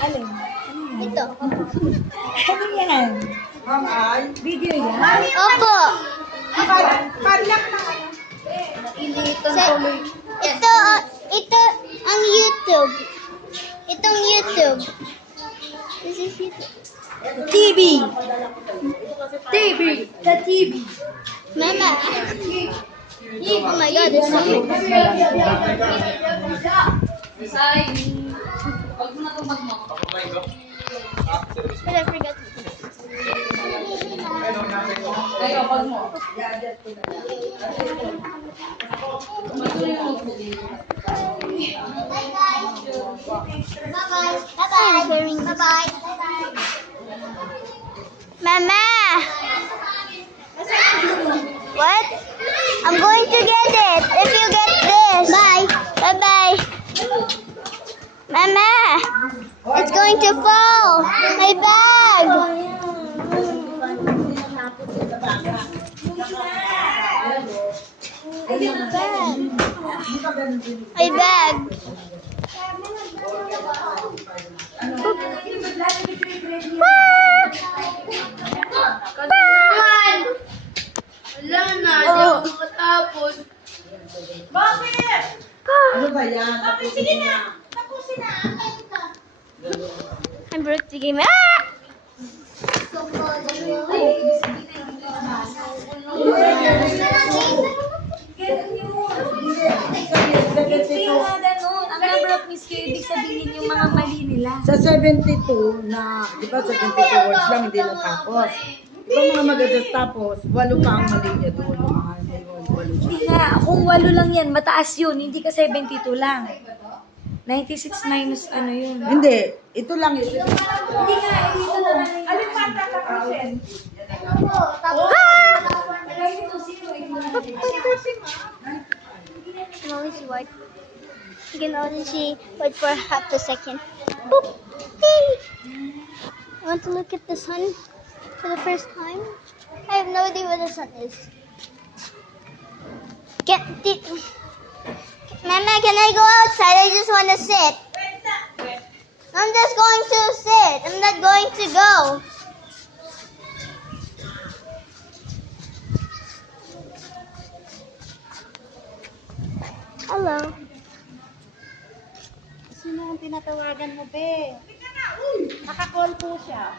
Alin? Ito. Ano yan? Video yan? Opo. Parlak na. Ito ang YouTube. Itong YouTube. This is YouTube. TV. TV. The TV. Mama. Oh my God, there's so many. But I forgot. Bye-bye. Bye-bye. Mama! What? I'm going to get it if you get this. Bye. Bye-bye. Mama! It's going to fall. My bag. My bag. Wala na, di ako matapos. Bakit? Ano ba yan? Sige na, tapusin na. I'm broke the game. Ah! Ang number of miscue, ibig sabihin yung mga mali nila. Sa 72 na, di ba 72 words lang, hindi natapos. Di ba mga mag-adjust tapos, 8 pa ang mali niya doon. Mga may 8 Hindi nga, kung 8 lang yan, mataas yun. Hindi ka 72 lang. 96 minus ano yun. Hindi, ito lang yun. Hindi nga, ito na lang. Alin pa ang tatapusin? You can only see white. You can only see white for half a second. Boop. Hey. I want to look at the sun for the first time. I have no idea where the sun is. Mama, can I go outside? I just want to sit. I'm just going to sit. I'm not going to go. Hello. Sino ang tinatawagan mo, be? Naka-call po siya.